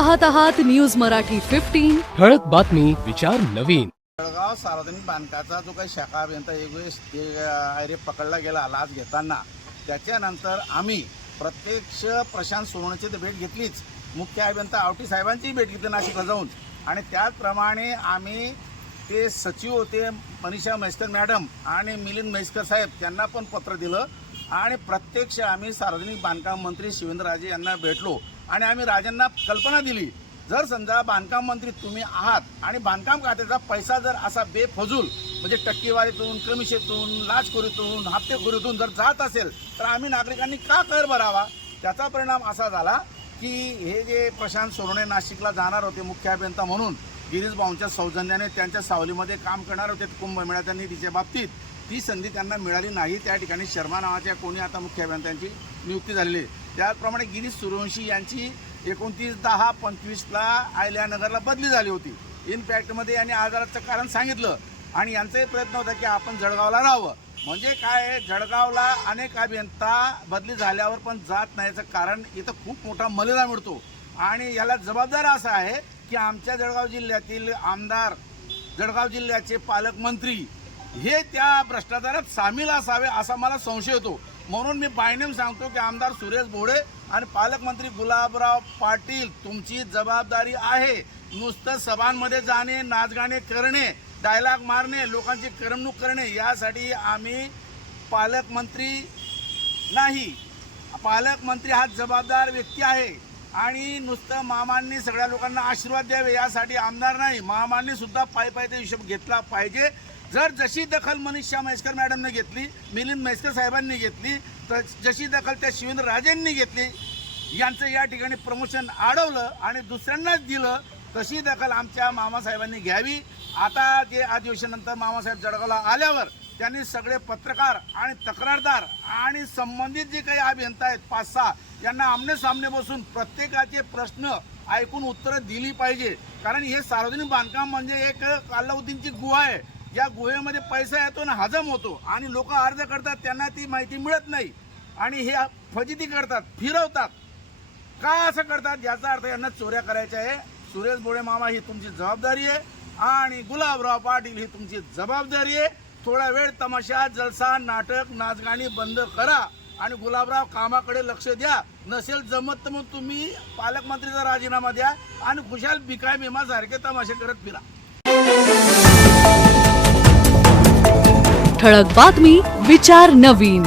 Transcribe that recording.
पाहत आहात न्यूज मराठी 15 ठळक बातमी विचार नवीन। जळगाव सार्वजनिक बांधकामाचा जो काही शाखा अभियंता आयरे पकडला गेला लाच घेताना, त्याच्यानंतर आम्ही प्रत्यक्ष प्रशांत सोनवणेची भेट घेतलीच, मुख्य अभियंता आवटी साहेबांची भेट घेतली नाशिकला जाऊन, आणि त्याचप्रमाणे आम्ही ते सचिव होते मनीषा म्हैसकर मॅडम आणि मिलिंद म्हैसकर साहेब त्यांना पण पत्र दिलं, आणि प्रत्यक्ष आम्ही सार्वजनिक बांधकाम मंत्री शिवेंद्रराजे यांना भेटलो आणि आम्ही राजांना कल्पना दिली, जर समजा बांधकाम मंत्री तुम्ही आहात आणि बांधकाम खात्याचा पैसा जर असा बेफजूल म्हणजे टक्केवारीतून, कमिशनतून, लाचखोरीतून, हप्तेखोरीतून जर जात असेल तर आम्ही नागरिकांनी का कर भरावा। त्याचा परिणाम असा झाला की हे जे प्रशांत सोनवणे नाशिकला जाणार होते मुख्य अभियंता म्हणून, गिरीश भाऊंच्या सौजन्याने त्यांच्या सावलीमध्ये काम करणार होते कुंभमेळ्याच्या निधीच्या बाबतीत, ती संधी त्यांना मिळाली नाही। त्या ठिकाणी शर्मा नावाच्या कोणी आता मुख्य अभियंत्यांची नियुक्ती झालेली आहे। त्याचप्रमाणे गिरीश सूर्यवंशी यांची 29/10/25ला आयल्यानगरला बदली झाली होती। इनफॅक्टमध्ये यांनी आजाराचं कारण सांगितलं आणि यांचाही प्रयत्न होता की आपण जळगावला राहावं। म्हणजे काय, जळगावला अनेक अभियंता बदली झाल्यावर पण जात नाहीचं कारण इथं खूप मोठा मलिदा मिळतो, आणि याला जबाबदार असा आहे की आमच्या जळगाव जिल्ह्यातील आमदार, जळगाव जिल्ह्याचे पालकमंत्री हे त्या भ्रष्टाचारात सामील असावे असा मला संशय येतो। म्हणून मी बायनेम सांगतो की आमदार सुरेश भोळे आणि पालकमंत्री गुलाबराव पाटील, तुमची जबाबदारी आहे। नुसतं सभांमध्ये जाणे, नाचगाणे करणे, डायलॉग मारणे, लोकांची करमणूक करणे यासाठी आम्ही पालकमंत्री नाही। पालकमंत्री हा जबाबदार व्यक्ती आहे, आणि नुसतं मामांनी सगळ्या लोकांना आशीर्वाद द्यावे यासाठी आमदार नाही, मामांनी सुद्धा पायीचा हिशोब घेतला पाहिजे। जर जशी दखल मनीषा म्हैसकर मॅडमने घेतली, मिलिंद म्हैसकर साहेबांनी घेतली, तर जशी दखल त्या शिवेंद्रराजेंनी घेतली, यांचं या ठिकाणी प्रमोशन अडवलं आणि दुसऱ्यांनाच दिलं, तशी दखल आमच्या मामासाहेबांनी घ्यावी। आता जे अधिवेशनानंतर मामासाहेब जळगावला आल्यावर त्यांनी सगळे पत्रकार आणि तक्रारदार आणि संबंधित जे काही अभियंता आहेत 5-6 यांना आमने सामने बसून प्रत्येकाचे प्रश्न ऐकून उत्तरं दिली पाहिजे। कारण हे सार्वजनिक बांधकाम म्हणजे एक अल्लाउद्दीनची गुहा आहे, या गुहेमध्ये पैसा येतो ना हजम होतो, आणि लोक अर्ज करतात त्यांना ती माहिती मिळत नाही, आणि हे फजिती करतात, फिरवतात। का असं करतात याचा अर्थ यांना चोऱ्या करायच्या आहे। सुरेश भोळे मामा ही तुमची जबाबदारी आहे, आणि गुलाबराव पाटील ही तुमची जबाबदारी आहे। थोडा वेळ तमाशा, जलसा, नाटक, नाचगाणी बंद करा आणि गुलाबराव कामाकडे लक्ष द्या। नसेल जमत तर मग तुम्ही पालकमंत्रीचा राजीनामा द्या आणि खुशाल बिकाय मेमा सारखे तमाशे करत फिरा। ठळक बातमी विचार नवीन।